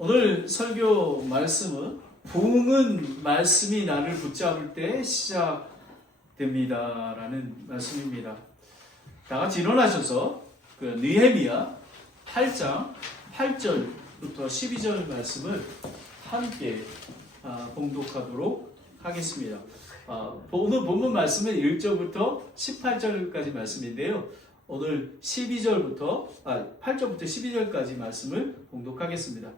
오늘 설교 말씀은 부흥은 말씀이 나를 붙잡을 때 시작됩니다 라는 말씀입니다. 다 같이 일어나셔서 느헤미야 8장 8절부터 12절 말씀을 함께 봉독하도록 하겠습니다. 오늘 본문 말씀은 1절부터 18절까지 말씀인데요. 오늘 8절부터 12절까지 말씀을 봉독하겠습니다.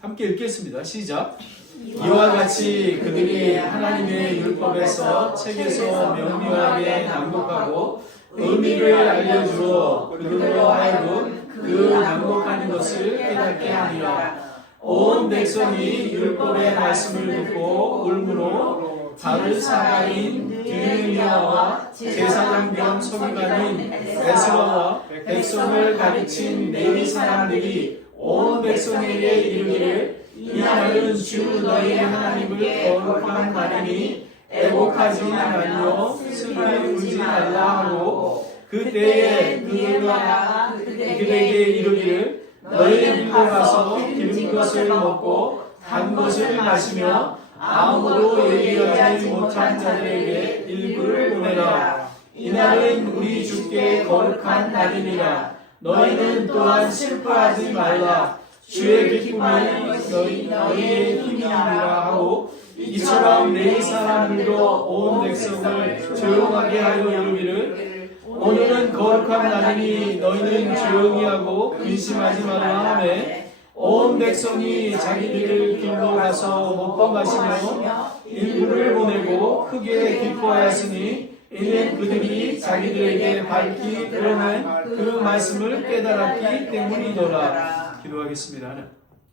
함께 읽겠습니다. 시작. 이와 같이 그들이 하나님의 율법에서 책에서 명료하게 낭독하고 의미를 알려주어 그들로 하여금 그 낭독하는 것을 깨닫게 하니라. 온 백성이 율법의 말씀을 듣고 울므로 바르사가인 느헤미야와 제사장 겸 서기관인 에스라와 백성을 가르친 레위 사람들이 온 백성에게 이르기를 이 날은 주 너희 하나님을 거룩한 날이니 애곡하지 말며 슬픔 울지 말라 하고 그때에 그가 그들에게 이르기를 너희는 믿고 가서 기름 것을 먹고 단 것을 마시며 아무도 얘기하지 못한 자들에게 일부를 보내라. 이날은 우리 주께 거룩한 날이니라. 너희는 또한 슬퍼하지 말라. 주의 기쁨이 너희의 힘이니라 하고 이처럼 레위 사람들도 온 백성을 조용하게 하여 이르기를 오늘은 거룩한 날이니 너희는 조용히 하고 근심하지 말라 하매 온 백성이 자기들을 길로 가서 먹고 마시며 일부를 보내고 크게 기뻐하였으니 이는 그들이 자기들에게 밝히 드러난 그 말씀을 깨달았기 때문이더라. 기도하겠습니다.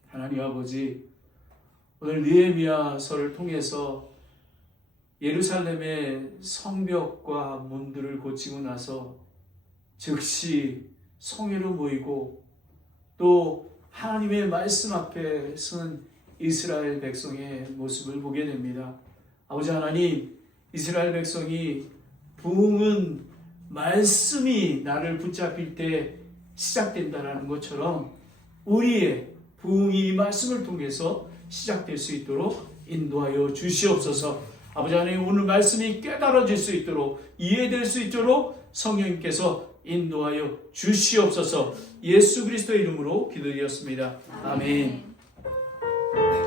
하나님 아버지, 오늘 느헤미야서를 통해서 예루살렘의 성벽과 문들을 고치고 나서 즉시 성회로 모이고 또 하나님의 말씀 앞에 서는 이스라엘 백성의 모습을 보게 됩니다. 아버지 하나님, 이스라엘 백성이 부흥은 말씀이 나를 붙잡힐 때 시작된다는 것처럼 우리의 부흥이 이 말씀을 통해서 시작될 수 있도록 인도하여 주시옵소서. 아버지 하나님, 오늘 말씀이 깨달아질 수 있도록 이해될 수 있도록 성령님께서 인도하여 주시옵소서. 예수 그리스도의 이름으로 기도드렸습니다. 아멘. 그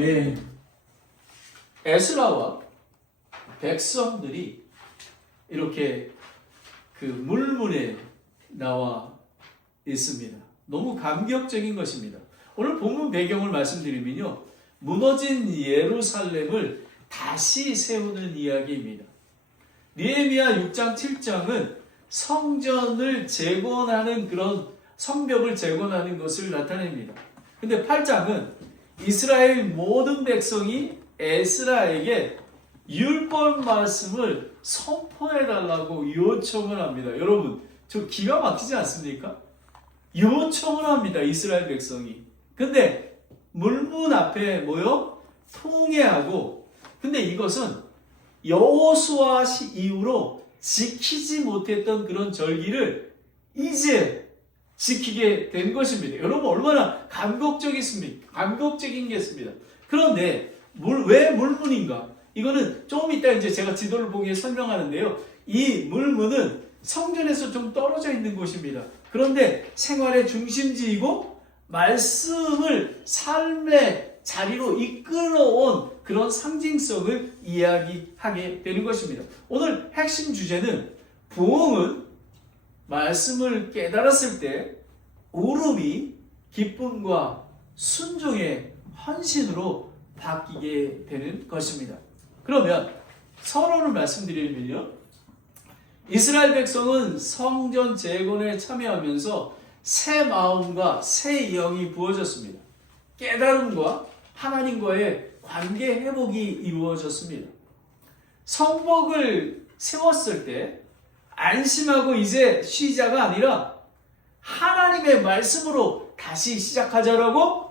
아멘. 에스라와 백성들이 이렇게 그 물문에 나와 있습니다. 너무 감격적인 것입니다. 오늘 본문 배경을 말씀드리면요, 무너진 예루살렘을 다시 세우는 이야기입니다. 느헤미야 6장 7장은 성전을 재건하는 그런 성벽을 재건하는 것을 나타냅니다. 근데 8장은 이스라엘 모든 백성이 에스라에게 율법 말씀을 선포해달라고 요청을 합니다. 여러분, 저 기가 막히지 않습니까? 요청을 합니다. 이스라엘 백성이. 근데 물문 앞에 모여 통회하고, 근데 이것은 여호수아 이후로 지키지 못했던 그런 절기를 이제 지키게 된 것입니다. 여러분, 얼마나 감격적이겠습니까? 그런데 왜 물문인가? 이거는 조금 이따 이제 제가 지도를 보기에 설명하는데요. 이 물문은 성전에서 좀 떨어져 있는 곳입니다. 그런데 생활의 중심지이고 말씀을 삶의 자리로 이끌어온 그런 상징성을 이야기하게 되는 것입니다. 오늘 핵심 주제는 부흥은 말씀을 깨달았을 때 울음이 기쁨과 순종의 헌신으로 바뀌게 되는 것입니다. 그러면 서론을 말씀드리면요, 이스라엘 백성은 성전 재건에 참여하면서 새 마음과 새 영이 부어졌습니다. 깨달음과 하나님과의 관계 회복이 이루어졌습니다. 성벽을 세웠을 때 안심하고 이제 쉬자가 아니라 하나님의 말씀으로 다시 시작하자라고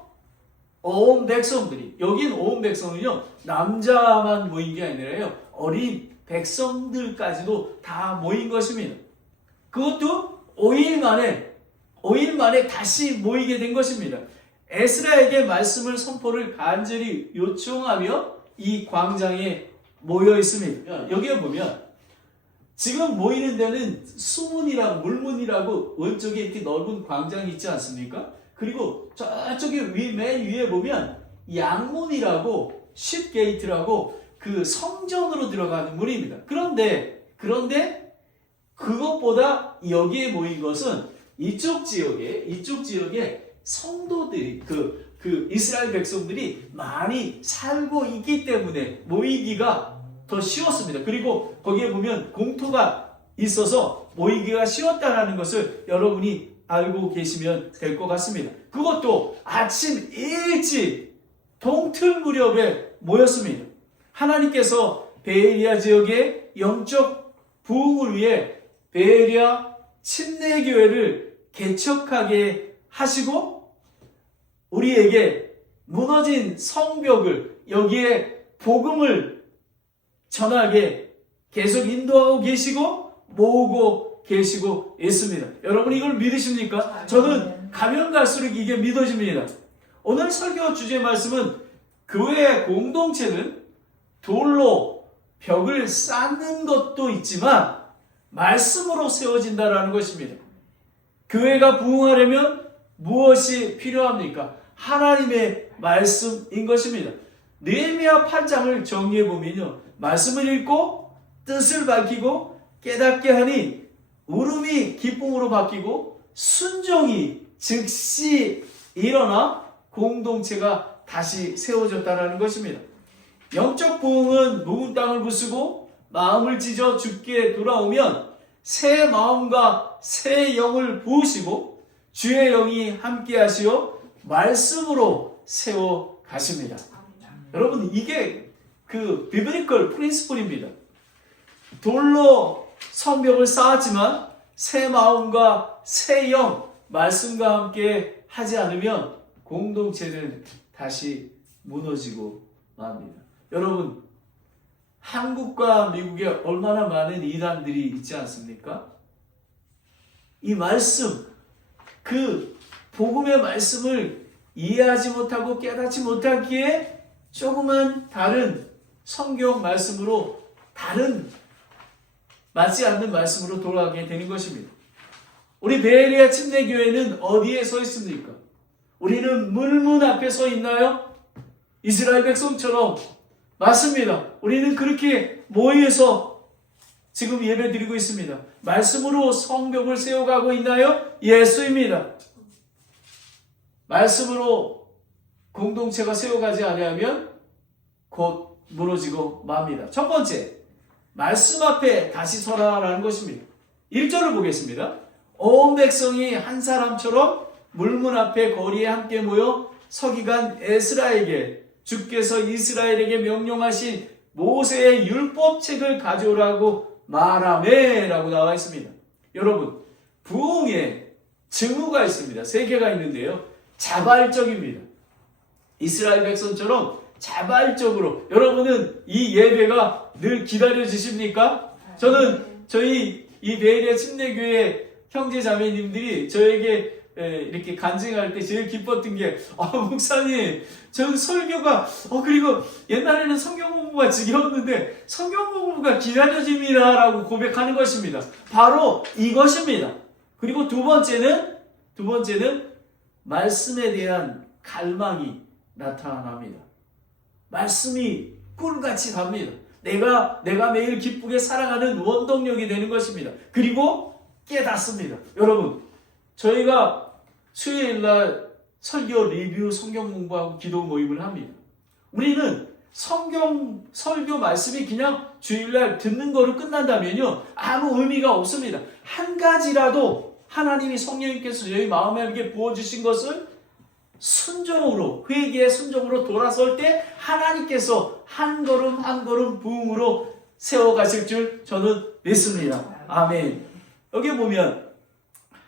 온 백성들이, 여긴 온 백성은요, 남자만 모인 게 아니라요, 어린 백성들까지도 다 모인 것입니다. 그것도 5일 만에 다시 모이게 된 것입니다. 에스라에게 말씀을 선포를 간절히 요청하며 이 광장에 모여 있습니다. 여기에 보면 지금 모이는 데는 수문이라고, 물문이라고 왼쪽에 이렇게 넓은 광장이 있지 않습니까? 그리고 저쪽에 맨 위에 보면 양문이라고, 쉽게이트라고 그 성전으로 들어가는 문입니다. 그런데 그것보다 여기에 모인 것은 이쪽 지역에 성도들이, 그 이스라엘 백성들이 많이 살고 있기 때문에 모이기가 더 쉬웠습니다. 그리고 거기에 보면 공터가 있어서 모이기가 쉬웠다는 것을 여러분이 알고 계시면 될 것 같습니다. 그것도 아침 일찍 동틀 무렵에 모였습니다. 하나님께서 베에리야 지역의 영적 부흥을 위해 베에리야 침례교회를 개척하게 하시고 우리에게 무너진 성벽을, 여기에 복음을 전하게 계속 인도하고 계시고 모으고 계시고 있습니다. 여러분, 이걸 믿으십니까? 저는 가면 갈수록 이게 믿어집니다. 오늘 설교 주제 말씀은 교회의 공동체는 돌로 벽을 쌓는 것도 있지만 말씀으로 세워진다라는 것입니다. 교회가 부흥하려면 무엇이 필요합니까? 하나님의 말씀인 것입니다. 느헤미야 8장을 정리해 보면요, 말씀을 읽고 뜻을 밝히고 깨닫게 하니 울음이 기쁨으로 바뀌고 순종이 즉시 일어나 공동체가 다시 세워졌다는 것입니다. 영적 부흥은 묵은 땅을 부수고 마음을 찢어 주께 돌아오면 새 마음과 새 영을 부으시고 주의 영이 함께 하시어 말씀으로 세워 가십니다. 여러분, 이게 그 비브리컬 프린시플입니다. 돌로 성벽을 쌓았지만 새 마음과 새 영, 말씀과 함께 하지 않으면 공동체는 다시 무너지고 맙니다. 여러분, 한국과 미국에 얼마나 많은 이단들이 있지 않습니까? 이 말씀, 그 복음의 말씀을 이해하지 못하고 깨닫지 못하기에 조그만 다른 성경 말씀으로, 다른 맞지 않는 말씀으로 돌아가게 되는 것입니다. 우리 베에리야 침례교회는 어디에 서 있습니까? 우리는 물문 앞에 서 있나요? 이스라엘 백성처럼 맞습니다. 우리는 그렇게 모여서 지금 예배 드리고 있습니다. 말씀으로 성벽을 세워가고 있나요? 예수입니다. 말씀으로 공동체가 세워가지 않으면 곧 무너지고 맙니다. 첫 번째, 말씀 앞에 다시 서라라는 것입니다. 1절을 보겠습니다. 온 백성이 한 사람처럼 물문 앞에 거리에 함께 모여 서기관 에스라에게 주께서 이스라엘에게 명령하신 모세의 율법책을 가져오라고 말하매 라고 나와 있습니다. 여러분, 부흥에 증오가 있습니다. 세 개가 있는데요. 자발적입니다. 이스라엘 백성처럼 자발적으로 여러분은 이 예배가 늘 기다려지십니까? 저는 저희 이 베일리아 침례교회 형제 자매님들이 저에게 이렇게 간증할 때 제일 기뻤던 게 목사님 전 설교가 그리고 옛날에는 성경 공부가 지겨웠는데 성경 공부가 기다려집니다 라고 고백하는 것입니다. 바로 이것입니다. 그리고 두 번째는 말씀에 대한 갈망이 나타납니다. 말씀이 꿀같이 갑니다. 내가 매일 기쁘게 살아가는 원동력이 되는 것입니다. 그리고 깨닫습니다. 여러분, 저희가 수요일날 설교 리뷰 성경 공부하고 기도 모임을 합니다. 우리는 성경 설교 말씀이 그냥 주일날 듣는 거로 끝난다면요 아무 의미가 없습니다. 한 가지라도 하나님이 성령님께서 저희 마음에 부어주신 것을 순종으로 회개의 순종으로 돌아설 때 하나님께서 한 걸음 한 걸음 부흥으로 세워가실 줄 저는 믿습니다. 아멘. 여기 보면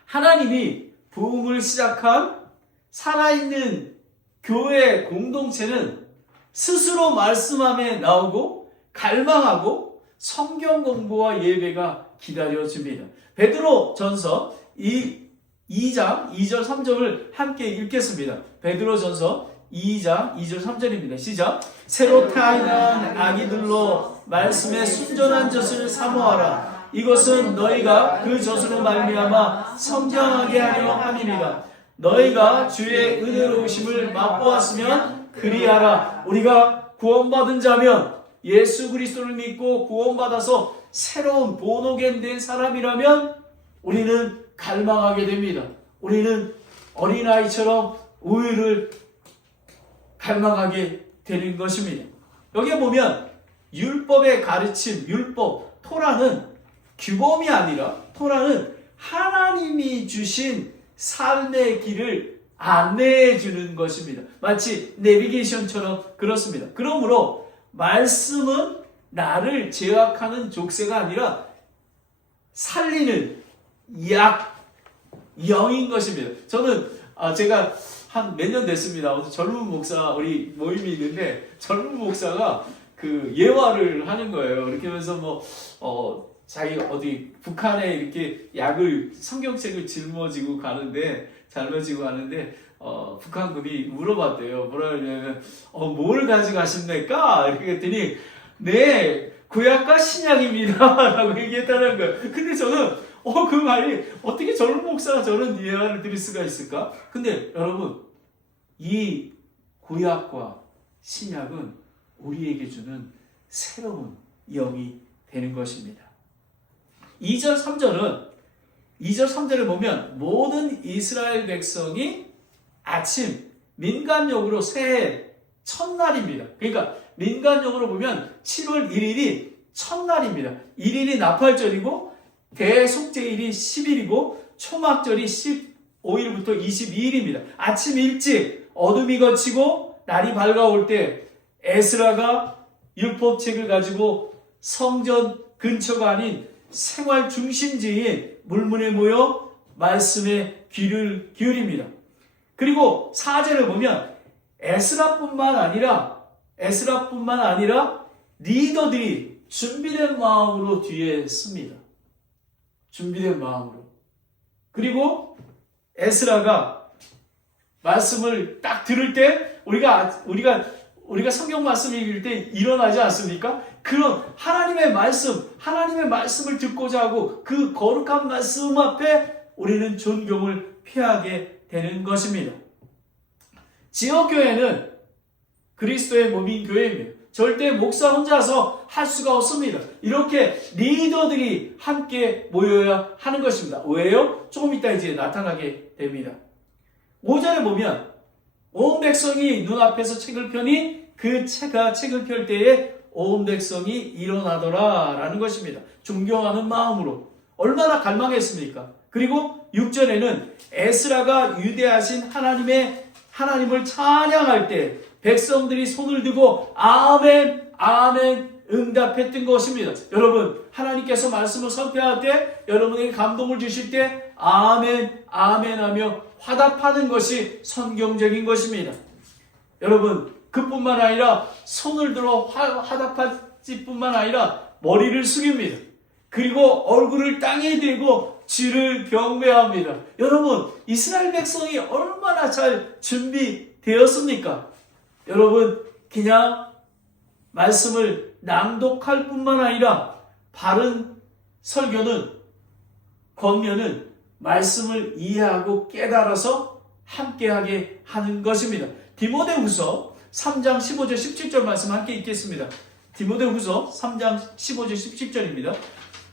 하나님이 부흥을 시작한 살아있는 교회 공동체는 스스로 말씀함에 나오고 갈망하고 성경 공부와 예배가 기다려집니다. 베드로 전서 2장 2절 3절을 함께 읽겠습니다. 베드로 전서 2장 2절 3절입니다. 시작. 새로 태어난 아기들로 말씀에 순전한 젖을 사모하라. 이것은 너희가 그 젖으로 말미암아 성장하게 하려 함이니라. 너희가 주의 은혜로우심을 맛보았으면 그리하라. 우리가 구원받은 자면 예수 그리스도를 믿고 구원받아서 새로운 본어겐 된 사람이라면 우리는 갈망하게 됩니다. 우리는 어린아이처럼 우유를 갈망하게 되는 것입니다. 여기에 보면 율법의 가르침, 율법, 토라는 규범이 아니라 토라는 하나님이 주신 삶의 길을 안내해 주는 것입니다. 마치 내비게이션처럼 그렇습니다. 그러므로 말씀은 나를 제약하는 족쇄가 아니라 살리는 영인 것입니다. 저는 제가 한 몇 년 됐습니다. 젊은 목사 우리 모임이 있는데 젊은 목사가 그 예화를 하는 거예요. 이렇게 하면서 자기가 어디 북한에 이렇게 약을 성경책을 짊어지고 가는데 북한군이 물어봤대요. 뭐라 그러냐면 뭘 가져가십니까? 이렇게 했더니 네 구약과 신약입니다 라고 얘기했다는 거예요. 근데 저는 그 말이 어떻게 젊은 목사가 저런 예화를 드릴 수가 있을까? 근데 여러분, 이 구약과 신약은 우리에게 주는 새로운 영이 되는 것입니다. 2절 3절을 보면 모든 이스라엘 백성이 아침 민간력으로 새해 첫날입니다. 그러니까 민간력으로 보면 7월 1일이 첫날입니다. 1일이 나팔절이고 대속죄일이 10일이고 초막절이 15일부터 22일입니다. 아침 일찍 어둠이 걷히고 날이 밝아올 때 에스라가 율법책을 가지고 성전 근처가 아닌 생활 중심지인 물문에 모여 말씀에 귀를 기울입니다. 그리고 4절을 보면 에스라뿐만 아니라 리더들이 준비된 마음으로 뒤에 씁니다. 준비된 마음으로. 그리고 에스라가 말씀을 딱 들을 때 우리가 성경 말씀 읽을 때 일어나지 않습니까? 그런 하나님의 말씀을 듣고자 하고 그 거룩한 말씀 앞에 우리는 존경을 표하게 되는 것입니다. 지역교회는 그리스도의 몸인 교회입니다. 절대 목사 혼자서 할 수가 없습니다. 이렇게 리더들이 함께 모여야 하는 것입니다. 왜요? 조금 이따 이제 나타나게 됩니다. 5절에 보면 온 백성이 눈앞에서 책을 펴니 그 책을 펼 때에 온 백성이 일어나더라 라는 것입니다. 존경하는 마음으로. 얼마나 갈망했습니까? 그리고 6절에는 에스라가 위대하신 하나님을 찬양할 때 백성들이 손을 들고 아멘 아멘 응답했던 것입니다. 여러분, 하나님께서 말씀을 선포할 때, 여러분에게 감동을 주실 때 아멘 아멘 하며 화답하는 것이 성경적인 것입니다. 여러분, 그뿐만 아니라 손을 들어 화답하지 뿐만 아니라 머리를 숙입니다. 그리고 얼굴을 땅에 대고 주를 경배합니다. 여러분, 이스라엘 백성이 얼마나 잘 준비되었습니까? 여러분, 그냥 말씀을 낭독할 뿐만 아니라 바른 설교는, 권면은 말씀을 이해하고 깨달아서 함께하게 하는 것입니다. 디모데후서 3장 15절 17절 말씀 함께 읽겠습니다. 디모데후서 3장 15절 17절입니다.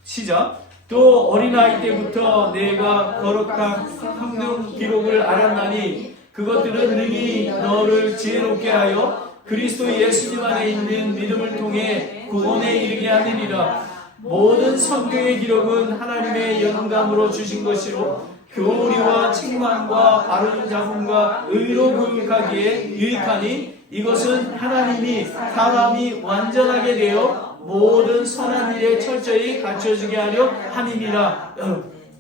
시작. 또 어린아이 때부터 내가 거룩한 성경 기록을 알았나니 그것들은 능히 너를 지혜롭게 하여 그리스도 예수님 안에 있는 믿음을 통해 구원에 이르게 하느니라. 모든 성경의 기록은 하나님의 영감으로 주신 것이로 교리와 책망과 바른 작품과 의로 교육하기에 유익하니 이것은 하나님이 사람이 완전하게 되어 모든 선한 일에 철저히 갖춰지게 하려 함이니라.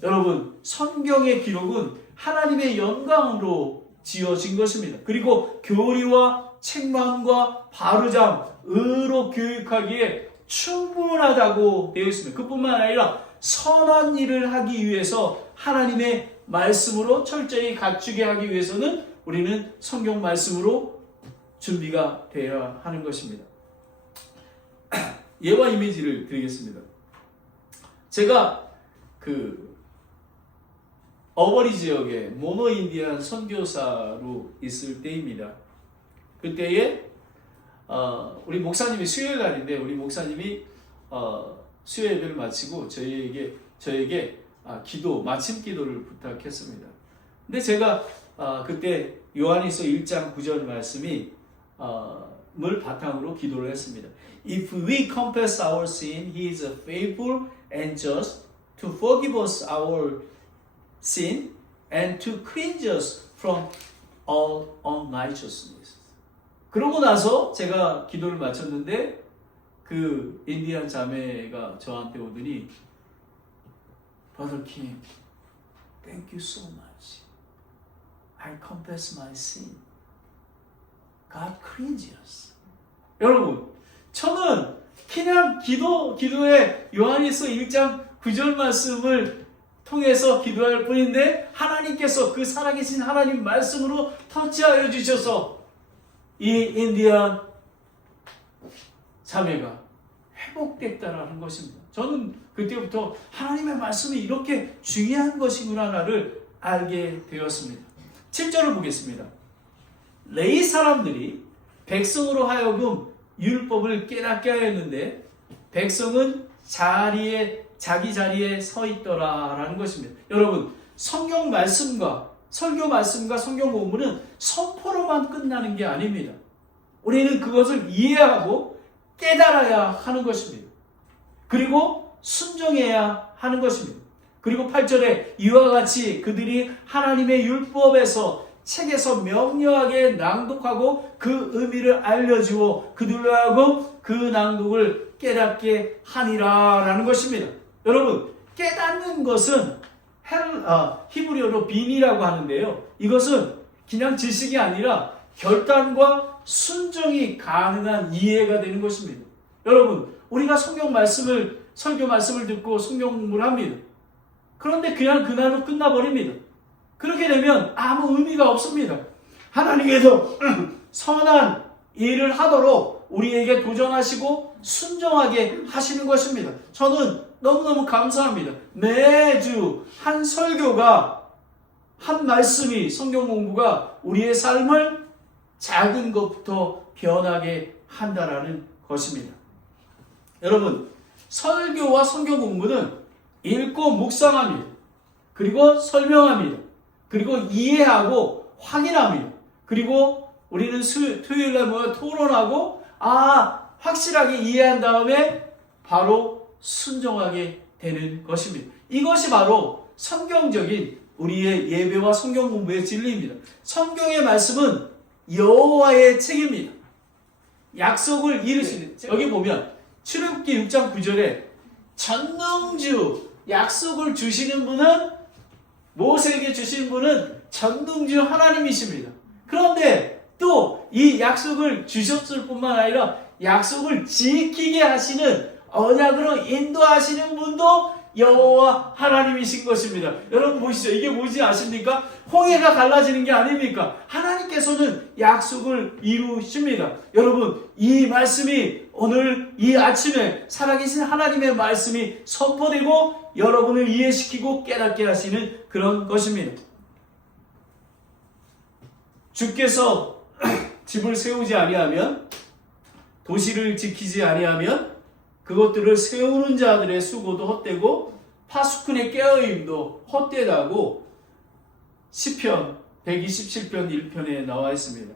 여러분, 성경의 기록은 하나님의 영광으로 지어진 것입니다. 그리고 교리와 책망과 바르장, 의로 교육하기에 충분하다고 되어 있습니다. 그뿐만 아니라 선한 일을 하기 위해서 하나님의 말씀으로 철저히 갖추게 하기 위해서는 우리는 성경 말씀으로 준비가 되어야 하는 것입니다. 예와 이미지를 드리겠습니다. 제가 어버리 지역에 모노인디안 선교사로 있을 때입니다. 그때에 우리 목사님이 수요일 날인데 우리 목사님이 수요 예배를 마치고 저에게 마침 기도를 부탁했습니다. 근데 제가 그때 요한일서 1장 9절 말씀이 을 바탕으로 기도를 했습니다. If we confess our sin, He is faithful and just to forgive us our sin and to cleanse us from all unrighteousness. 그러고 나서 제가 기도를 마쳤는데 그 인디안 자매가 저한테 오더니 Brother Kim, thank you so much. I confess my sin. God cleanses us. 여러분, 저는 그냥 기도에 요한일서 1장 9절 말씀을 통해서 기도할 뿐인데 하나님께서 그 살아계신 하나님 말씀으로 터치하여 주셔서 이 인디안 자매가 회복됐다라는 것입니다. 저는 그때부터 하나님의 말씀이 이렇게 중요한 것이구나를 알게 되었습니다. 7절을 보겠습니다. 레위 사람들이 백성으로 하여금 율법을 깨닫게 하였는데 백성은 자기 자리에 서 있더라라는 것입니다. 여러분, 성경 말씀과 설교 말씀과 성경 공부는 선포로만 끝나는 게 아닙니다. 우리는 그것을 이해하고 깨달아야 하는 것입니다. 그리고 순종해야 하는 것입니다. 그리고 8절에 이와 같이 그들이 하나님의 율법에서 책에서 명료하게 낭독하고 그 의미를 알려주어 그들로 하여금 그 낭독을 깨닫게 하니라 라는 것입니다. 여러분, 깨닫는 것은 히브리어로 빈이라고 하는데요. 이것은 그냥 지식이 아니라 결단과 순종이 가능한 이해가 되는 것입니다. 여러분, 우리가 성경 말씀을, 설교 말씀을 듣고 성경 공부를 합니다. 그런데 그냥 그날로 끝나버립니다. 그렇게 되면 아무 의미가 없습니다. 하나님께서 선한 일을 하도록 우리에게 도전하시고 순종하게 하시는 것입니다. 저는 너무너무 감사합니다. 매주 한 설교가, 한 말씀이, 성경 공부가 우리의 삶을 작은 것부터 변하게 한다라는 것입니다. 여러분, 설교와 성경 공부는 읽고 묵상합니다. 그리고 설명합니다. 그리고 이해하고 확인합니다. 그리고 우리는 토요일날 모여 토론하고 확실하게 이해한 다음에 바로 순종하게 되는 것입니다. 이것이 바로 성경적인 우리의 예배와 성경 공부의 진리입니다. 성경의 말씀은 여호와의 책입니다. 약속을 이루시는, 여기 보면 출애굽기 6장 9절에 전능주 약속을 주시는 분은, 모세에게 주신 분은 전능주 하나님이십니다. 그런데 또 이 약속을 주셨을 뿐만 아니라 약속을 지키게 하시는, 언약으로 인도하시는 분도 여호와 하나님이신 것입니다. 여러분 보시죠. 이게 뭔지 아십니까? 홍해가 갈라지는 게 아닙니까? 하나님께서는 약속을 이루십니다. 여러분, 이 말씀이 오늘 이 아침에 살아계신 하나님의 말씀이 선포되고 여러분을 이해시키고 깨닫게 하시는 그런 것입니다. 주께서 집을 세우지 아니하면, 도시를 지키지 아니하면 그것들을 세우는 자들의 수고도 헛되고 파수꾼의 깨어임도 헛되다고 시편 127편 1편에 나와 있습니다.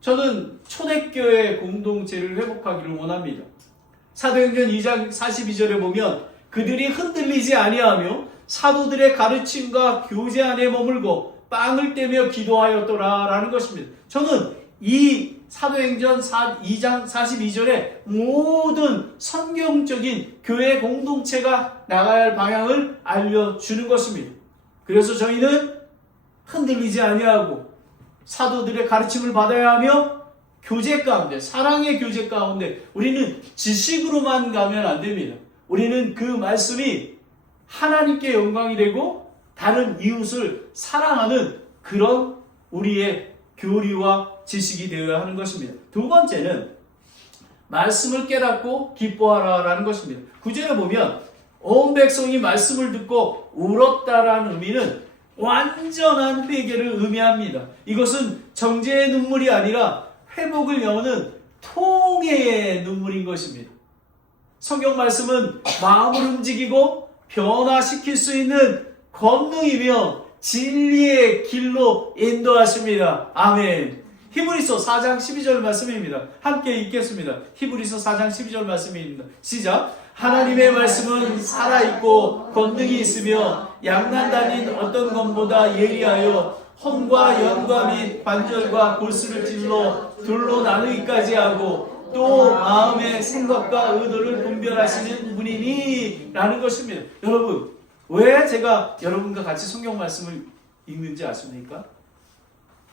저는 초대교회 공동체를 회복하기를 원합니다. 사도행전 2장 42절에 보면 그들이 흔들리지 아니하며 사도들의 가르침과 교제 안에 머물고 빵을 떼며 기도하였더라 라는 것입니다. 저는 이 사도행전 2장 42절에 모든 성경적인 교회 공동체가 나가야 할 방향을 알려주는 것입니다. 그래서 저희는 흔들리지 아니하고 사도들의 가르침을 받아야 하며 교제 가운데, 사랑의 교제 가운데, 우리는 지식으로만 가면 안 됩니다. 우리는 그 말씀이 하나님께 영광이 되고 다른 이웃을 사랑하는 그런 우리의 교리와 지식이 되어야 하는 것입니다. 두 번째는 말씀을 깨닫고 기뻐하라라는 것입니다. 9절에 보면 온 백성이 말씀을 듣고 울었다라는 의미는 완전한 회개를 의미합니다. 이것은 정죄의 눈물이 아니라 회복을 여는 통해의 눈물인 것입니다. 성경 말씀은 마음을 움직이고 변화시킬 수 있는 권능이며 진리의 길로 인도하십니다. 아멘. 히브리서 4장 12절 말씀입니다. 함께 읽겠습니다. 히브리서 4장 12절 말씀입니다. 시작. 하나님의 말씀은 살아있고 권능이 있으며 양난다닌 어떤 검보다 예리하여 혼과 연과 및 관절과 골수를 찔러 둘로 나누기까지 하고 또 마음의 생각과 의도를 분별하시는 분이니 라는 것입니다. 여러분, 왜 제가 여러분과 같이 성경 말씀을 읽는지 아십니까?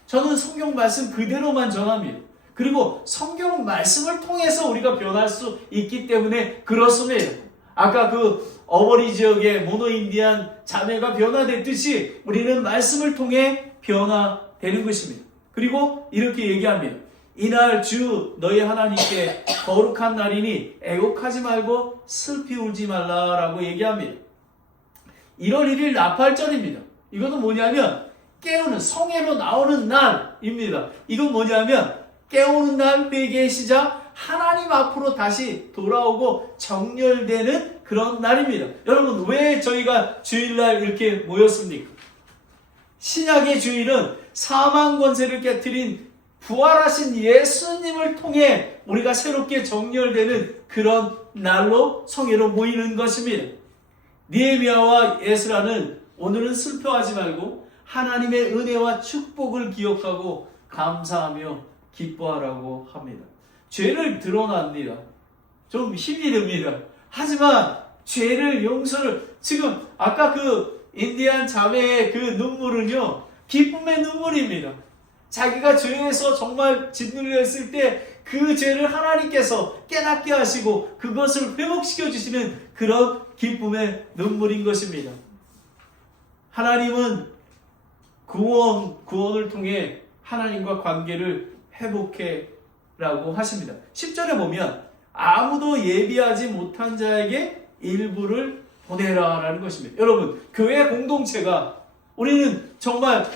저는 성경 말씀 그대로만 전합니다. 그리고 성경 말씀을 통해서 우리가 변할 수 있기 때문에 그렇습니다. 아까 그 어버리 지역의 모노인디안 자매가 변화됐듯이 우리는 말씀을 통해 변화되는 것입니다. 그리고 이렇게 얘기합니다. 이날 주 너희 하나님께 거룩한 날이니 애곡하지 말고 슬피 울지 말라라고 얘기합니다. 1월 1일 나팔절입니다. 이것은 뭐냐면 깨우는, 성회로 나오는 날입니다. 이건 뭐냐면 깨우는 날, 회개의 시작, 하나님 앞으로 다시 돌아오고 정렬되는 그런 날입니다. 여러분, 왜 저희가 주일날 이렇게 모였습니까? 신약의 주일은 사망 권세를 깨트린 부활하신 예수님을 통해 우리가 새롭게 정렬되는 그런 날로 성회로 모이는 것입니다. 느헤미야와 에스라는 오늘은 슬퍼하지 말고 하나님의 은혜와 축복을 기억하고 감사하며 기뻐하라고 합니다. 죄를 드러납니다. 좀 힘이 듭니다. 하지만 죄를 용서를, 지금 아까 그 인디안 자매의 그 눈물은요, 기쁨의 눈물입니다. 자기가 죄에서 정말 짓눌려 있을 때 그 죄를 하나님께서 깨닫게 하시고 그것을 회복시켜 주시는 그런 기쁨의 눈물인 것입니다. 하나님은 구원을 통해 하나님과 관계를 회복해라고 하십니다. 10절에 보면 아무도 예비하지 못한 자에게 일부를 보내라 라는 것입니다. 여러분, 교회 공동체가, 우리는 정말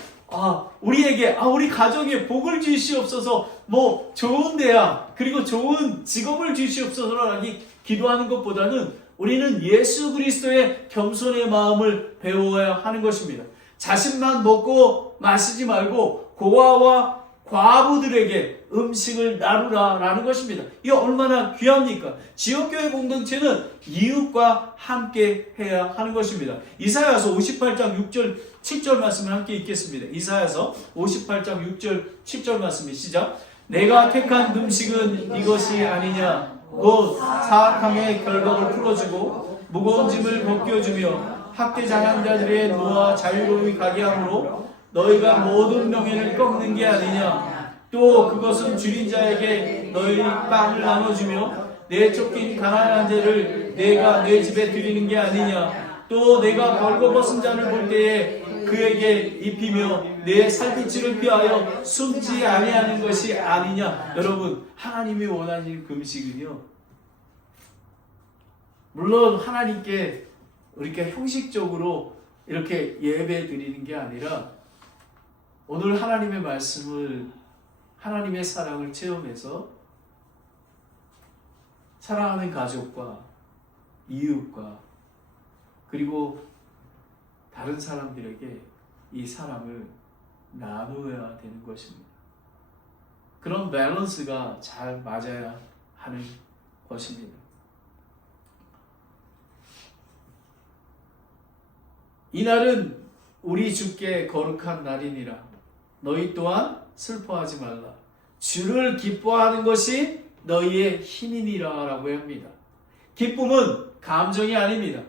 우리에게 우리 가정에 복을 주시옵소서, 뭐 좋은 대학 그리고 좋은 직업을 주시옵소서라고 기도하는 것보다는 우리는 예수 그리스도의 겸손의 마음을 배워야 하는 것입니다. 자신만 먹고 마시지 말고 고아와 과부들에게 음식을 나누라라는 것입니다. 이게 얼마나 귀합니까? 지역교회 공동체는 이웃과 함께 해야 하는 것입니다. 이사야서 58장 6절 7절 말씀을 함께 읽겠습니다. 이사야서 58장 6절 7절 말씀이 시작. 내가 택한 음식은 이것이 아니냐. 곧 사악함의 결박을 풀어주고 무거운 짐을 벗겨주며 학대 당한 자들의 노아 자유로이 가게 함으로 너희가 모든 명예를 꺾는 게 아니냐. 또 그것은 줄인 자에게 너희 빵을 나눠주며 내 쫓긴 가난한 자를 내가 내 집에 드리는 게 아니냐. 또 내가 벌거벗은 자를 볼 때에 그에게 입히며 내 살빛을 피하여 숨지 아니하는 것이 아니냐. 여러분, 하나님이 원하시는 금식은요, 물론 하나님께 이렇게 형식적으로 이렇게 예배 드리는 게 아니라 오늘 하나님의 말씀을, 하나님의 사랑을 체험해서 사랑하는 가족과 이웃과 그리고 다른 사람들에게 이 사랑을 나누어야 되는 것입니다. 그런 밸런스가 잘 맞아야 하는 것입니다. 이날은 우리 주께 거룩한 날이니라. 너희 또한 슬퍼하지 말라. 주를 기뻐하는 것이 너희의 힘이니라 라고 합니다. 기쁨은 감정이 아닙니다.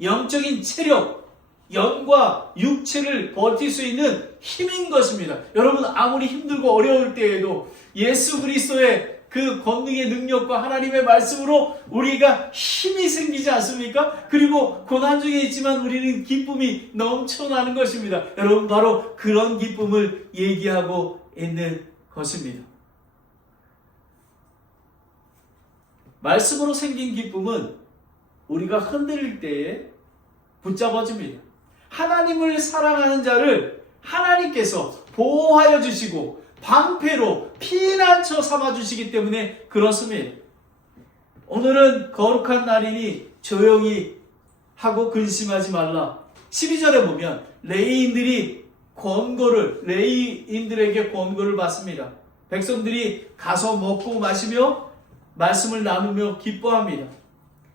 영적인 체력, 영과 육체를 버틸 수 있는 힘인 것입니다. 여러분, 아무리 힘들고 어려울 때에도 예수 그리스도의 그 권능의 능력과 하나님의 말씀으로 우리가 힘이 생기지 않습니까? 그리고 고난 중에 있지만 우리는 기쁨이 넘쳐나는 것입니다. 여러분, 바로 그런 기쁨을 얘기하고 있는 것입니다. 말씀으로 생긴 기쁨은 우리가 흔들릴 때에 붙잡아줍니다. 하나님을 사랑하는 자를 하나님께서 보호하여 주시고 방패로 피난처 삼아주시기 때문에 그렇습니다. 오늘은 거룩한 날이니 조용히 하고 근심하지 말라. 12절에 보면 레위인들에게 권고를 받습니다. 백성들이 가서 먹고 마시며 말씀을 나누며 기뻐합니다.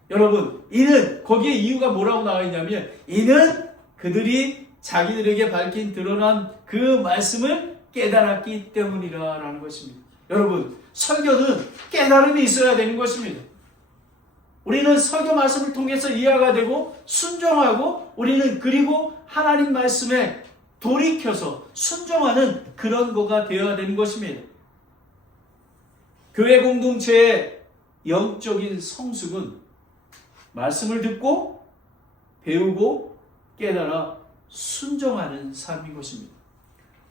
여러분, 이는 거기에 이유가 뭐라고 나와 있냐면, 이는 그들이 자기들에게 밝힌 드러난 그 말씀을 깨달았기 때문이라 라는 것입니다. 여러분, 설교는 깨달음이 있어야 되는 것입니다. 우리는 설교 말씀을 통해서 이해가 되고 순종하고, 우리는 그리고 하나님 말씀에 돌이켜서 순종하는 그런 거가 되어야 되는 것입니다. 교회 공동체의 영적인 성숙은 말씀을 듣고 배우고 깨달아 순종하는 삶인 것입니다.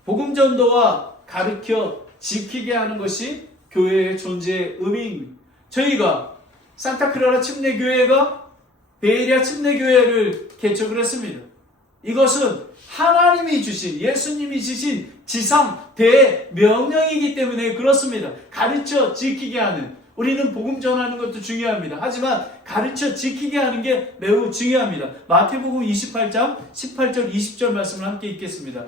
복음 전도와 가르쳐 지키게 하는 것이 교회의 존재의 의미입니다. 저희가 산타크라라 침례교회가 베이리아 침례교회를 개척을 했습니다. 이것은 하나님이 주신, 예수님이 주신 지상 대명령이기 때문에 그렇습니다. 가르쳐 지키게 하는, 우리는 복음 전하는 것도 중요합니다. 하지만 가르쳐 지키게 하는 게 매우 중요합니다. 마태복음 28장 18절 20절 말씀을 함께 읽겠습니다.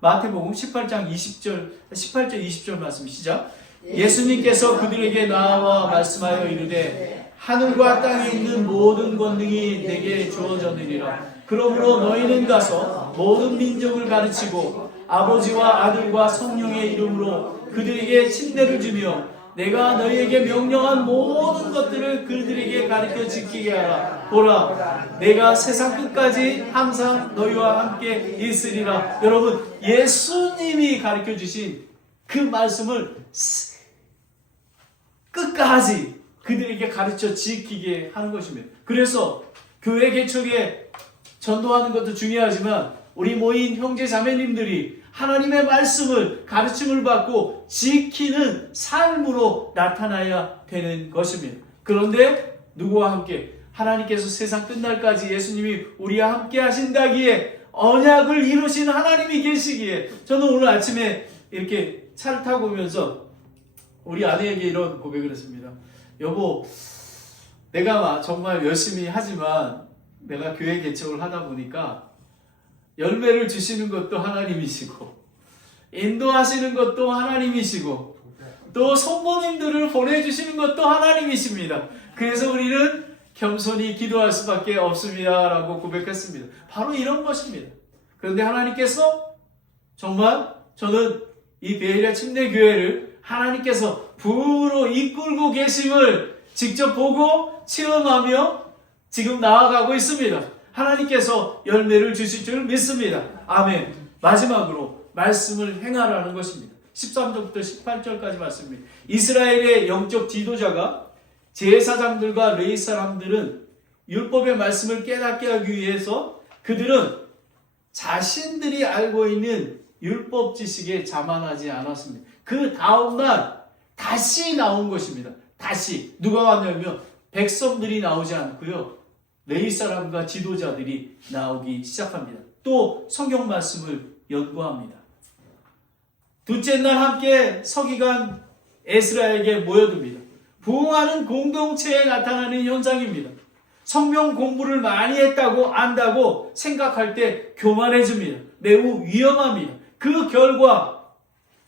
마태복음 18장 18절 20절 말씀 시작. 예수님께서 그들에게 나와 말씀하여 이르되 하늘과 땅에 있는 모든 권능이 내게 주어졌느니라. 그러므로 너희는 가서 모든 민족을 가르치고 아버지와 아들과 성령의 이름으로 그들에게 침례를 주며 내가 너희에게 명령한 모든 것들을 그들에게 가르쳐 지키게 하라. 보라, 내가 세상 끝까지 항상 너희와 함께 있으리라. 여러분, 예수님이 가르쳐 주신 그 말씀을 끝까지 그들에게 가르쳐 지키게 하는 것입니다. 그래서 교회 개척에 전도하는 것도 중요하지만 우리 모인 형제 자매님들이 하나님의 말씀을 가르침을 받고 지키는 삶으로 나타나야 되는 것입니다. 그런데 누구와 함께? 하나님께서 세상 끝날까지 예수님이 우리와 함께 하신다기에 언약을 이루신 하나님이 계시기에 저는 오늘 아침에 이렇게 차를 타고 오면서 우리 아내에게 이런 고백을 했습니다. 여보, 내가 정말 열심히 하지만 내가 교회 개척을 하다 보니까 열매를 주시는 것도 하나님이시고 인도하시는 것도 하나님이시고 또 성모님들을 보내주시는 것도 하나님이십니다. 그래서 우리는 겸손히 기도할 수밖에 없습니다 라고 고백했습니다. 바로 이런 것입니다. 그런데 하나님께서 정말 저는 이 베일야 침례교회를 하나님께서 부으로 이끌고 계심을 직접 보고 체험하며 지금 나아가고 있습니다. 하나님께서 열매를 주실 줄 믿습니다. 아멘. 마지막으로 말씀을 행하라는 것입니다. 13절부터 18절까지 말씀입니다. 이스라엘의 영적 지도자가 제사장들과 레위 사람들은 율법의 말씀을 깨닫게 하기 위해서 그들은 자신들이 알고 있는 율법 지식에 자만하지 않았습니다. 그 다음날 다시 나온 것입니다. 다시 누가 왔냐면 백성들이 나오지 않고요. 레위 사람과 지도자들이 나오기 시작합니다. 또 성경 말씀을 연구합니다. 둘째 날 함께 서기관 에스라에게 모여듭니다. 부흥하는 공동체에 나타나는 현상입니다. 성경 공부를 많이 했다고 안다고 생각할 때 교만해집니다. 매우 위험합니다. 그 결과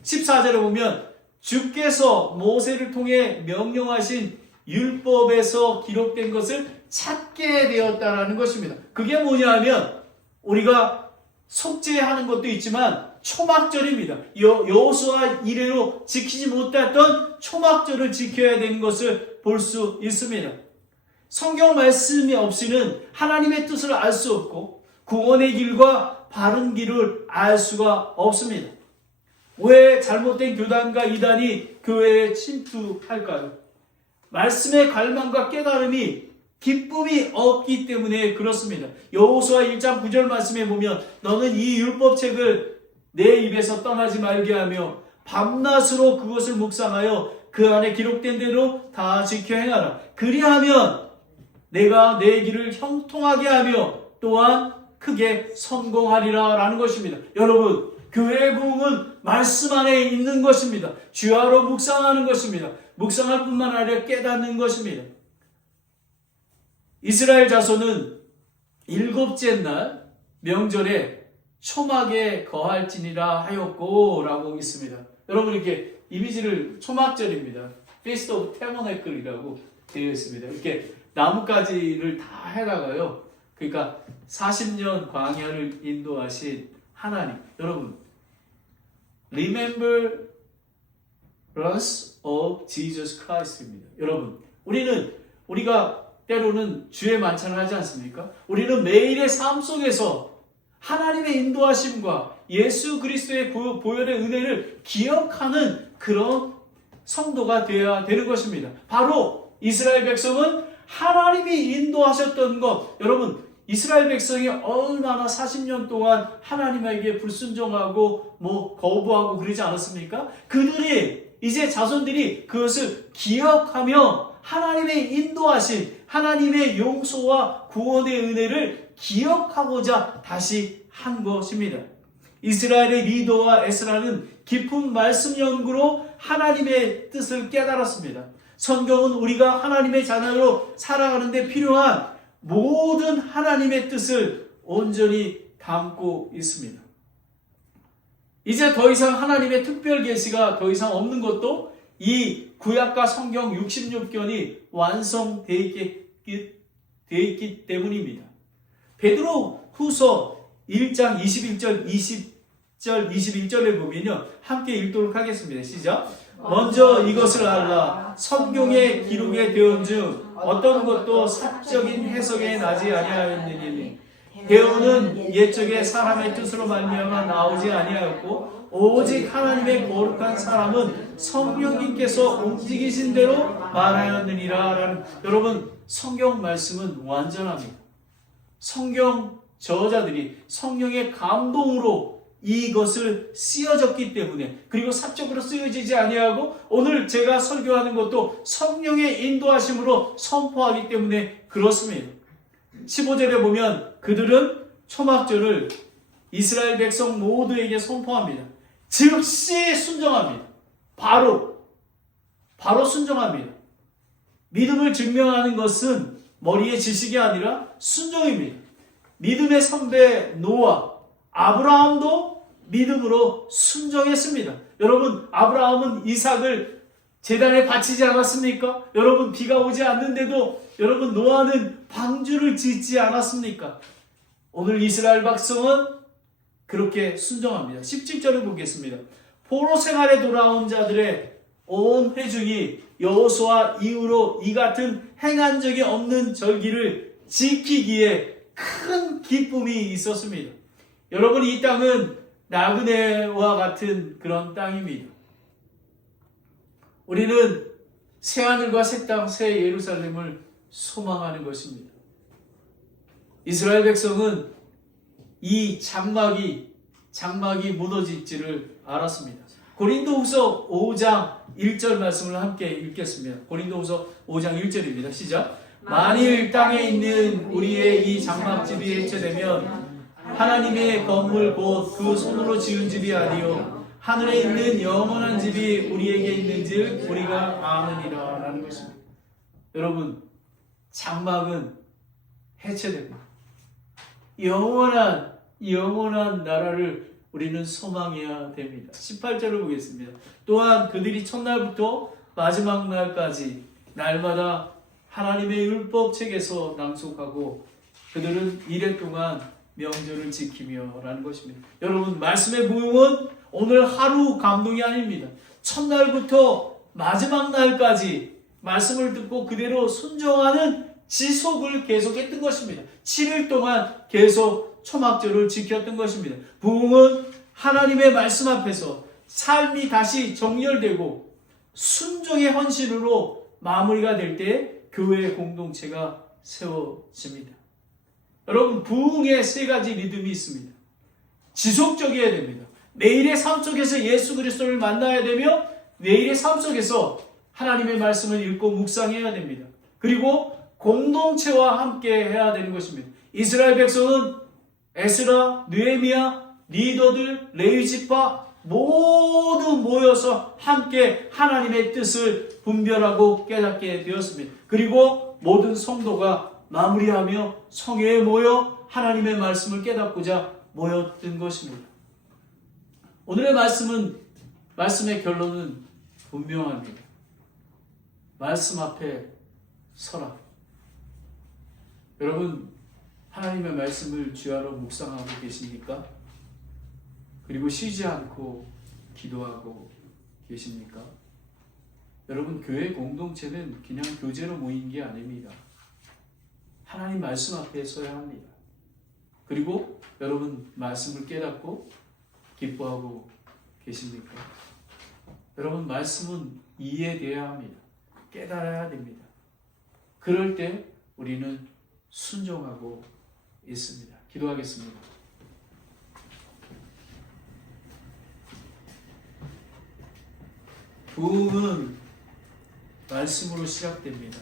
14절에 보면 주께서 모세를 통해 명령하신 율법에서 기록된 것을 찾게 되었다라는 것입니다. 그게 뭐냐면 우리가 속죄하는 것도 있지만 초막절입니다. 여호수아 이래로 지키지 못했던 초막절을 지켜야 되는 것을 볼 수 있습니다. 성경 말씀이 없이는 하나님의 뜻을 알 수 없고 구원의 길과 바른 길을 알 수가 없습니다. 왜 잘못된 교단과 이단이 교회에 침투할까요? 말씀의 갈망과 깨달음이 기쁨이 없기 때문에 그렇습니다. 여호수아 1장 9절 말씀에 보면 너는 이 율법책을 내 입에서 떠나지 말게 하며 밤낮으로 그것을 묵상하여 그 안에 기록된 대로 다 지켜 행하라. 그리하면 내가 내 길을 형통하게 하며 또한 크게 성공하리라 라는 것입니다. 여러분, 교회의 부흥은 말씀 안에 있는 것입니다. 주야로 묵상하는 것입니다. 묵상할 뿐만 아니라 깨닫는 것입니다. 이스라엘 자손은 일곱째 날 명절에 초막에 거할지니라 하였고 라고 있습니다. 여러분, 이렇게 이미지를 초막절입니다. Feast of Tabernacle이라고 되어 있습니다. 이렇게 나뭇가지를 다 해다가요. 그러니까 40년 광야를 인도하신 하나님. 여러분, Remembrance of Jesus Christ입니다. 여러분, 우리가 때로는 주의 만찬을 하지 않습니까? 우리는 매일의 삶 속에서 하나님의 인도하심과 예수 그리스도의 보혈의 은혜를 기억하는 그런 성도가 되어야 되는 것입니다. 바로 이스라엘 백성은 하나님이 인도하셨던 것, 여러분, 이스라엘 백성이 얼마나 40년 동안 하나님에게 불순종하고 거부하고 그러지 않았습니까? 그들이 이제 자손들이 그것을 기억하며 하나님의 인도하심, 하나님의 용서와 구원의 은혜를 기억하고자 다시 한 것입니다. 이스라엘의 리더와 에스라는 깊은 말씀 연구로 하나님의 뜻을 깨달았습니다. 성경은 우리가 하나님의 자녀로 살아가는 데 필요한 모든 하나님의 뜻을 온전히 담고 있습니다. 이제 더 이상 하나님의 특별 계시가 더 이상 없는 것도 이 구약과 성경 66권이 완성되어 있기 때문입니다. 베드로 후서 1장 21절 21절에 보면요, 함께 읽도록 하겠습니다. 시작. 먼저 이것을 알라. 성경의 기록에 되온 중 어떤 것도 사적인 해석에 나지 아니하였느니 배우는 옛적의 사람의 뜻으로 말미암아 나오지 아니하였고 오직 하나님의 거룩한 사람은 성령님께서 움직이신 대로 말하였느니라 라는. 여러분, 성경 말씀은 완전합니다. 성경 저자들이 성령의 감동으로 이것을 쓰여졌기 때문에, 그리고 사적으로 쓰여지지 아니하고 오늘 제가 설교하는 것도 성령의 인도하심으로 선포하기 때문에 그렇습니다. 15절에 보면 그들은 초막절을 이스라엘 백성 모두에게 선포합니다. 즉시 순종합니다. 바로 순종합니다. 믿음을 증명하는 것은 머리의 지식이 아니라 순종입니다. 믿음의 선배 노아, 아브라함도 믿음으로 순종했습니다. 여러분, 아브라함은 이삭을 제단에 바치지 않았습니까? 여러분, 비가 오지 않는데도 여러분, 노아는 방주를 짓지 않았습니까? 오늘 이스라엘 백성은 그렇게 순종합니다. 17절을 보겠습니다. 포로 생활에 돌아온 자들의 온 회중이 여호수아 이후로 이 같은 행한 적이 없는 절기를 지키기에 큰 기쁨이 있었습니다. 여러분, 이 땅은 나그네와 같은 그런 땅입니다. 우리는 새하늘과 새 땅, 새 예루살렘을 소망하는 것입니다. 이스라엘 백성은 이 장막이 무너질지를 알았습니다. 고린도후서 5장 1절 말씀을 함께 읽겠습니다. 고린도후서 5장 1절입니다. 시작. 만일 땅에 있는 우리의 이 장막집이 해체되면 하나님의 건물 곧 그 손으로 지은 집이 아니요 하늘에 있는 영원한 집이 우리에게 있는지 우리가 아느니라 라는 것입니다. 여러분, 장막은 해체됩니다. 영원한 나라를 우리는 소망해야 됩니다. 18절을 보겠습니다. 또한 그들이 첫날부터 마지막 날까지 날마다 하나님의 율법책에서 낭독하고 그들은 이래 동안 명절을 지키며 라는 것입니다. 여러분, 말씀의 부흥은 오늘 하루 감동이 아닙니다. 첫날부터 마지막 날까지 말씀을 듣고 그대로 순종하는 지속을 계속했던 것입니다. 7일 동안 계속 초막절을 지켰던 것입니다. 부흥은 하나님의 말씀 앞에서 삶이 다시 정렬되고 순종의 헌신으로 마무리가 될 때 교회의 공동체가 세워집니다. 여러분, 부흥의 세 가지 리듬이 있습니다. 지속적이어야 됩니다. 매일의 삶 속에서 예수 그리스도를 만나야 되며 매일의 삶 속에서 하나님의 말씀을 읽고 묵상해야 됩니다. 그리고 공동체와 함께 해야 되는 것입니다. 이스라엘 백성은 에스라, 느헤미야, 리더들, 레위지파 모두 모여서 함께 하나님의 뜻을 분별하고 깨닫게 되었습니다. 그리고 모든 성도가 마무리하며 성회에 모여 하나님의 말씀을 깨닫고자 모였던 것입니다. 오늘의 말씀의 결론은 분명합니다. 말씀 앞에 서라. 여러분, 하나님의 말씀을 주야로 묵상하고 계십니까? 그리고 쉬지 않고 기도하고 계십니까? 여러분, 교회 공동체는 그냥 교제로 모인 게 아닙니다. 하나님 말씀 앞에 서야 합니다. 그리고 여러분, 말씀을 깨닫고 기뻐하고 계십니까? 여러분, 말씀은 이해되어야 합니다. 깨달아야 됩니다. 그럴 때 우리는 순종하고 있습니다. 기도하겠습니다. 부흥은 말씀으로 시작됩니다.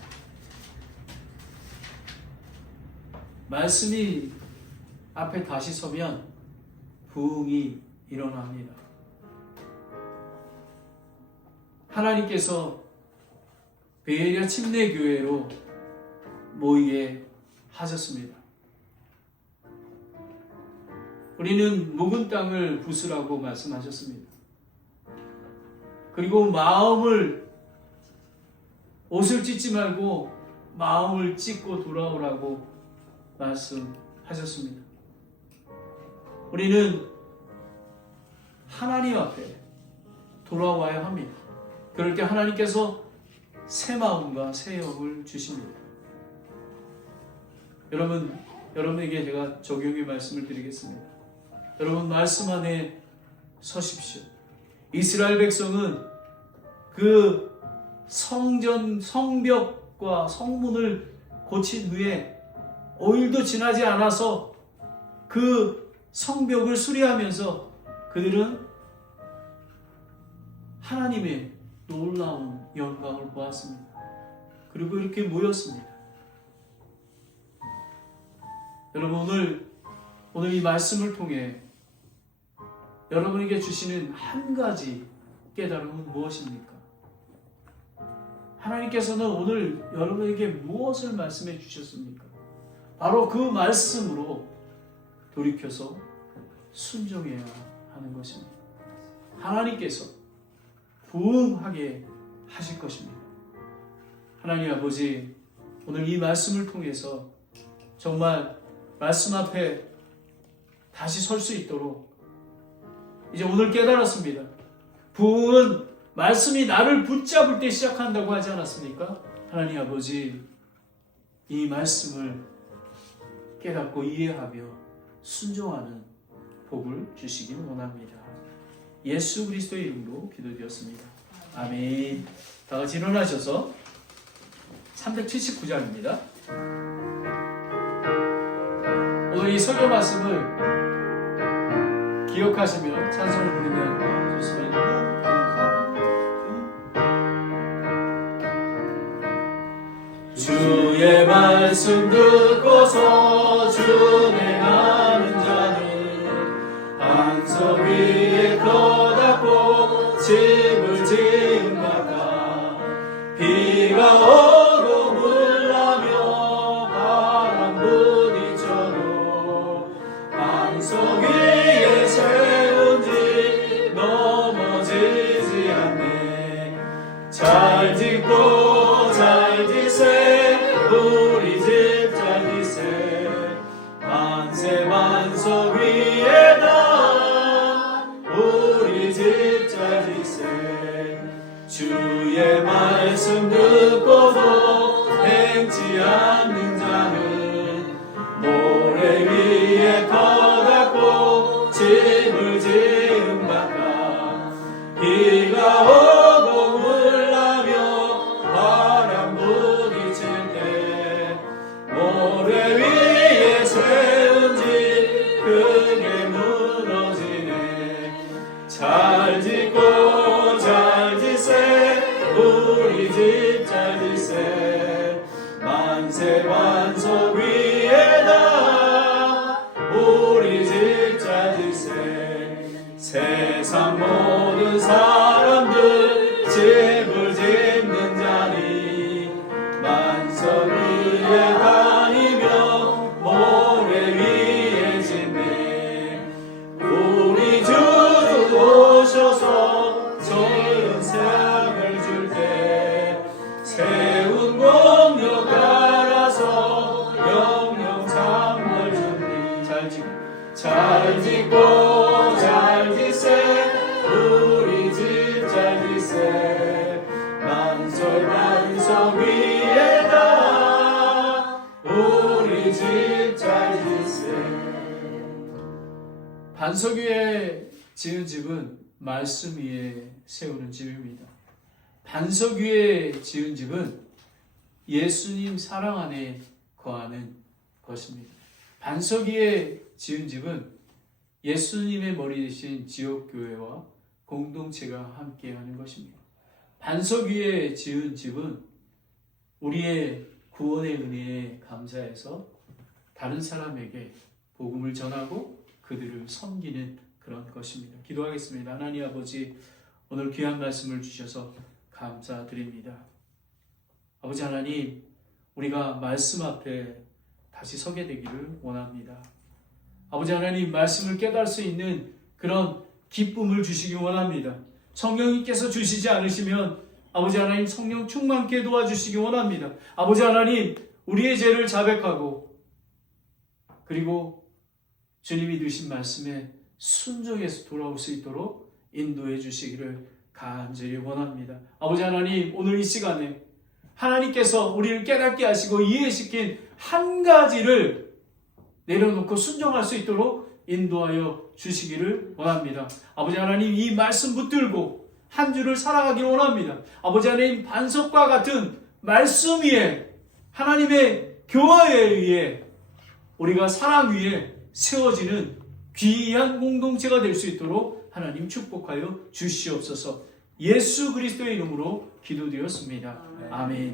말씀이 앞에 다시 서면 부흥이 일어납니다. 하나님께서 베레아 침례교회로 모이게 하셨습니다. 우리는 묵은 땅을 부수라고 말씀하셨습니다. 그리고 옷을 찢지 말고 마음을 찢고 돌아오라고 말씀하셨습니다. 우리는 하나님 앞에 돌아와야 합니다. 그럴 때 하나님께서 새 마음과 새 영을 주십니다. 여러분에게 제가 적용의 말씀을 드리겠습니다. 여러분, 말씀 안에 서십시오. 이스라엘 백성은 그 성벽과 성문을 고친 후에 5일도 지나지 않아서 그 성벽을 수리하면서 그들은 하나님의 놀라운 영광을 보았습니다. 그리고 이렇게 모였습니다. 여러분, 오늘 이 말씀을 통해 여러분에게 주시는 한 가지 깨달음은 무엇입니까? 하나님께서는 오늘 여러분에게 무엇을 말씀해 주셨습니까? 바로 그 말씀으로 돌이켜서 순종해야 하는 것입니다. 하나님께서 부응하게 하실 것입니다. 하나님 아버지, 오늘 이 말씀을 통해서 정말 말씀 앞에 다시 설 수 있도록 이제 오늘 깨달았습니다. 부흥은 말씀이 나를 붙잡을 때 시작한다고 하지 않았습니까? 하나님 아버지, 이 말씀을 깨닫고 이해하며 순종하는 복을 주시길 원합니다. 예수 그리스도의 이름으로 기도드렸습니다. 아멘. 다 같이 일어나셔서 379장입니다. 오늘 이 설교 말씀을 기억하시며 찬송을 부르면 좋습니다. 주의 말씀 듣고서 준행하는 자는 반석 위에 터닫고 집을 지은 바가 비가 오고 물 나며 바람 부딪혀도 반석 위에 세운 집 넘어지지 않네. 잘 짓고 잘 지세 우리 집 잘 지세 만세 만석 위에다 우리 집 잘 지세 주의 말씀 듣고도 행치 않는 자는 모래 위에 터닫고 집을 지은 바가 비가 오고 물 나며 바람 부딪힐 때 모래 위에 세운 집 크게 무너지네. 잘 짓고 잘 지세 우리 집 잘 지세 만세 만석 위에다 우리 집 잘 지세 세상 모든 사람들 집을 짓는 자니 만석 위에 다니며 모래 위에 짓네. 우리 주 오셔서 좋은 삶을 줄 때 세운 공력 따라서 영영 상을 주니. 잘 짓고 잘 지세 우리 집 잘 지세 만석 위에다 우리 집 잘 지세. 반석 위에 지은 집은 말씀 위에 세우는 집입니다. 반석 위에 지은 집은 예수님 사랑 안에 거하는 것입니다. 반석 위에 지은 집은 예수님의 머리 대신 지역교회와 공동체가 함께하는 것입니다. 반석 위에 지은 집은 우리의 구원의 은혜에 감사해서 다른 사람에게 복음을 전하고 그들을 섬기는 그런 것입니다. 기도하겠습니다. 하나님 아버지, 오늘 귀한 말씀을 주셔서 감사드립니다. 아버지 하나님, 우리가 말씀 앞에 다시 서게 되기를 원합니다. 아버지 하나님, 말씀을 깨달을 수 있는 그런 기쁨을 주시기 원합니다. 성령님께서 주시지 않으시면 아버지 하나님 성령 충만케 도와주시기 원합니다. 아버지 하나님, 우리의 죄를 자백하고 그리고 주님이 주신 말씀에 순종해서 돌아올 수 있도록 인도해 주시기를 간절히 원합니다. 아버지 하나님, 오늘 이 시간에 하나님께서 우리를 깨닫게 하시고 이해시킨 한 가지를 내려놓고 순종할 수 있도록 인도하여 주시기를 원합니다. 아버지 하나님, 이 말씀 붙들고 한 주를 살아가길 원합니다. 아버지 하나님, 반석과 같은 말씀 위에 하나님의 교화에 의해 우리가 사랑 위에 세워지는 귀한 공동체가 될 수 있도록 하나님 축복하여 주시옵소서. 예수 그리스도의 이름으로 기도드렸습니다. 아멘.